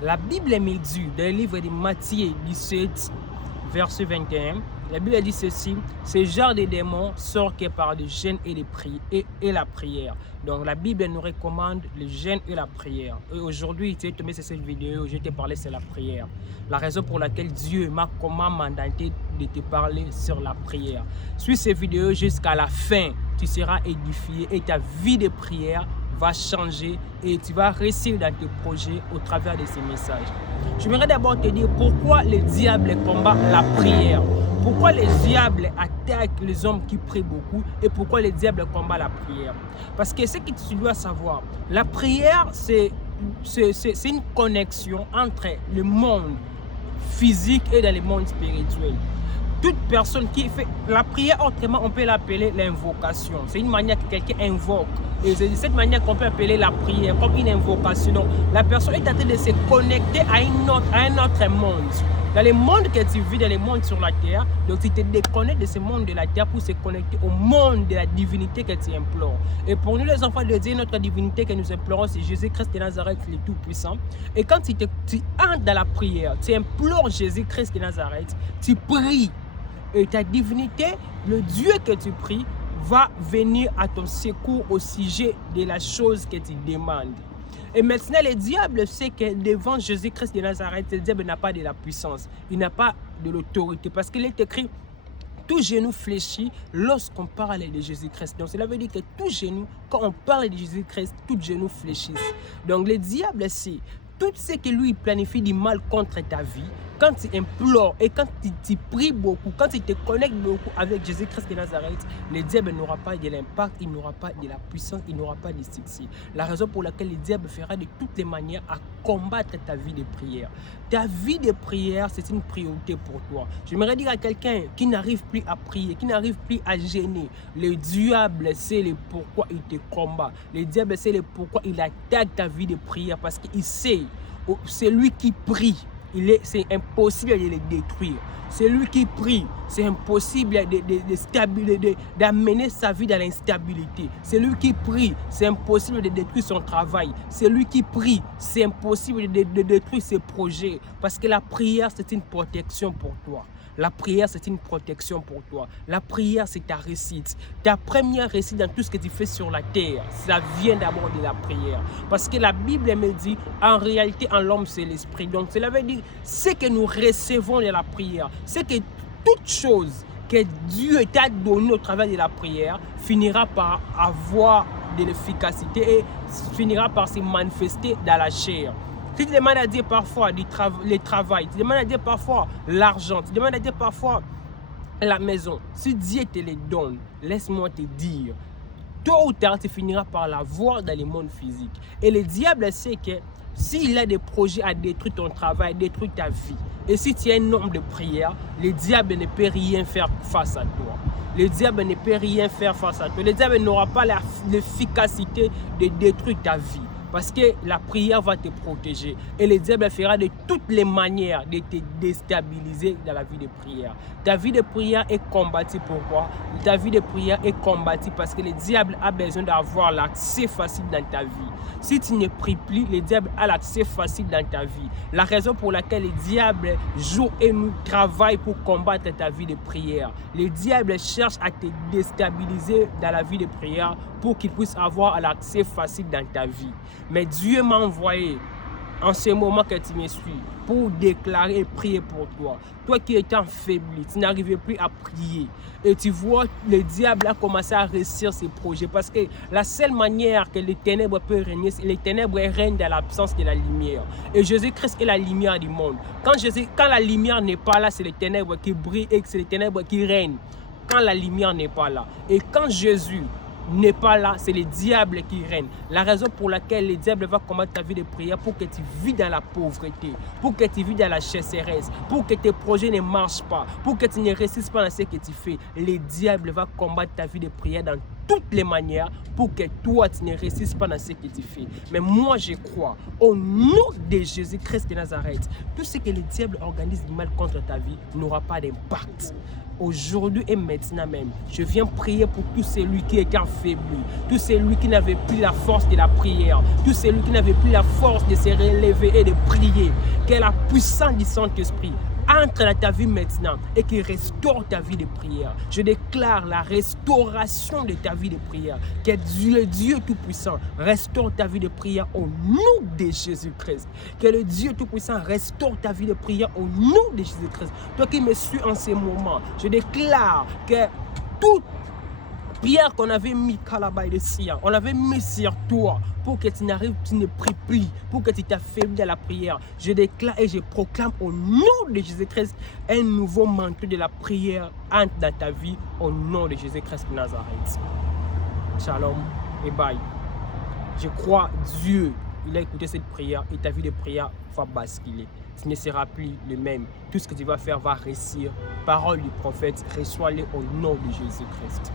La Bible me dit, dans le livre de Matthieu 17, verset 21, la Bible dit ceci: ce genre de démons sort que par le jeûne et la prière. Donc la Bible nous recommande le jeûne et la prière. Et aujourd'hui, tu es tombé sur cette vidéo, je t'ai parlé sur la prière. La raison pour laquelle Dieu m'a mandaté de te parler sur la prière. Suis cette vidéo jusqu'à la fin, tu seras édifié et ta vie de prière va changer et tu vas réussir dans tes projets au travers de ces messages. Je voudrais d'abord te dire pourquoi le diable combat la prière. Pourquoi le diable attaque les hommes qui prient beaucoup et pourquoi le diable combat la prière. Parce que ce que tu dois savoir, la prière c'est une connexion entre le monde physique et dans le monde spirituel. Toute personne qui fait la prière, autrement on peut l'appeler l'invocation. C'est une manière que quelqu'un invoque. Et c'est de cette manière qu'on peut appeler la prière, comme une invocation. Donc, la personne est en train de se connecter à un autre monde. Dans le monde que tu vis, dans le monde sur la terre, donc tu te déconnectes de ce monde de la terre pour se connecter au monde de la divinité que tu implores. Et pour nous les enfants de Dieu, notre divinité que nous implorons, c'est Jésus-Christ de Nazareth, le Tout-Puissant. Et quand tu entres dans la prière, tu implores Jésus-Christ de Nazareth, tu pries. Et ta divinité, le Dieu que tu pries, va venir à ton secours au sujet de la chose que tu demandes. Et maintenant, le diable sait que devant Jésus-Christ de Nazareth, le diable n'a pas de la puissance, il n'a pas de l'autorité. Parce qu'il est écrit, tout genou fléchit lorsqu'on parle de Jésus-Christ. Donc cela veut dire que tout genou, quand on parle de Jésus-Christ, tout genou fléchit. Donc le diable sait tout ce que lui planifie du mal contre ta vie. Quand tu implores et quand tu pries beaucoup, quand tu te connectes beaucoup avec Jésus-Christ de Nazareth, le diable n'aura pas de l'impact, il n'aura pas de la puissance, il n'aura pas de succès. La raison pour laquelle le diable fera de toutes les manières à combattre ta vie de prière. Ta vie de prière, c'est une priorité pour toi. J'aimerais dire à quelqu'un qui n'arrive plus à prier, qui n'arrive plus à gêner, le diable sait le pourquoi il te combat. Le diable sait le pourquoi il attaque ta vie de prière parce qu'il sait, c'est lui qui prie. C'est impossible de le détruire. C'est lui qui prie. C'est impossible d'amener sa vie dans l'instabilité. C'est lui qui prie. C'est impossible de détruire son travail. C'est lui qui prie. C'est impossible de détruire ses projets. Parce que la prière, c'est une protection pour toi. La prière, c'est une protection pour toi. La prière, c'est ta réussite. Ta première réussite dans tout ce que tu fais sur la terre, ça vient d'abord de la prière. Parce que la Bible me dit, en réalité, en l'homme, c'est l'esprit. Donc, cela veut dire, ce que nous recevons de la prière, c'est que toute chose que Dieu t'a donné au travers de la prière finira par avoir de l'efficacité et finira par se manifester dans la chair. Tu te demandes à Dieu parfois le travail, tu te demandes à Dieu parfois l'argent, tu te demandes à Dieu parfois la maison. Si Dieu te les donne, laisse-moi te dire, tôt ou tard, tu finiras par la voir dans le monde physique. Et le diable sait que s'il a des projets à détruire ton travail, détruire ta vie, et si tu as un nombre de prières, le diable ne peut rien faire face à toi. Le diable ne peut rien faire face à toi. Le diable n'aura pas l'efficacité de détruire ta vie. Parce que la prière va te protéger. Et le diable fera de toutes les manières de te déstabiliser dans la vie de prière. Ta vie de prière est combattue. Pourquoi? Ta vie de prière est combattue parce que le diable a besoin d'avoir l'accès facile dans ta vie. Si tu ne pries plus, le diable a l'accès facile dans ta vie. La raison pour laquelle le diable joue et nous travaille pour combattre ta vie de prière. Le diable cherche à te déstabiliser dans la vie de prière pour qu'il puisse avoir l'accès facile dans ta vie. Mais Dieu m'a envoyé en ce moment que tu me suis pour déclarer et prier pour toi. Toi qui étais affaibli, tu n'arrivais plus à prier. Et tu vois, le diable a commencé à réussir ses projets. Parce que la seule manière que les ténèbres peuvent régner, c'est les ténèbres règnent dans l'absence de la lumière. Et Jésus-Christ est la lumière du monde. Quand la lumière n'est pas là, c'est les ténèbres qui brillent et c'est les ténèbres qui règnent. Quand la lumière n'est pas là. Et quand Jésus n'est pas là, c'est le diable qui règne. La raison pour laquelle le diable va combattre ta vie de prière, pour que tu vis dans la pauvreté, pour que tu vis dans la chasseresse, pour que tes projets ne marchent pas, pour que tu ne réussisses pas dans ce que tu fais. Le diable va combattre ta vie de prière dans toutes les manières pour que toi, tu ne réussisses pas dans ce que tu fais. Mais moi, je crois, au nom de Jésus-Christ de Nazareth, tout ce que le diable organise de mal contre ta vie n'aura pas d'impact. Aujourd'hui et maintenant même, je viens prier pour tous celui qui est affaibli, tous celui qui n'avait plus la force de la prière, tous celui qui n'avait plus la force de se relever et de prier. Que la puissance du Saint-Esprit entre dans ta vie maintenant et qu'il restaure ta vie de prière. Je déclare la restauration de ta vie de prière. Que Dieu, le Dieu Tout-Puissant, restaure ta vie de prière au nom de Jésus-Christ. Que le Dieu Tout-Puissant restaure ta vie de prière au nom de Jésus-Christ. Toi qui me suis en ces moments, je déclare que toute prière qu'on avait mis on avait mis sur toi pour que tu n'arrives, tu ne pries plus, pour que tu t'affaiblis à la prière. Je déclare et je proclame au nom de Jésus-Christ un nouveau manteau de la prière entre dans ta vie au nom de Jésus-Christ de Nazareth. Shalom et bye. Je crois Dieu, il a écouté cette prière et ta vie de prière va basculer. Tu ne seras plus le même. Tout ce que tu vas faire va réussir. Parole du prophète, reçois-les au nom de Jésus-Christ.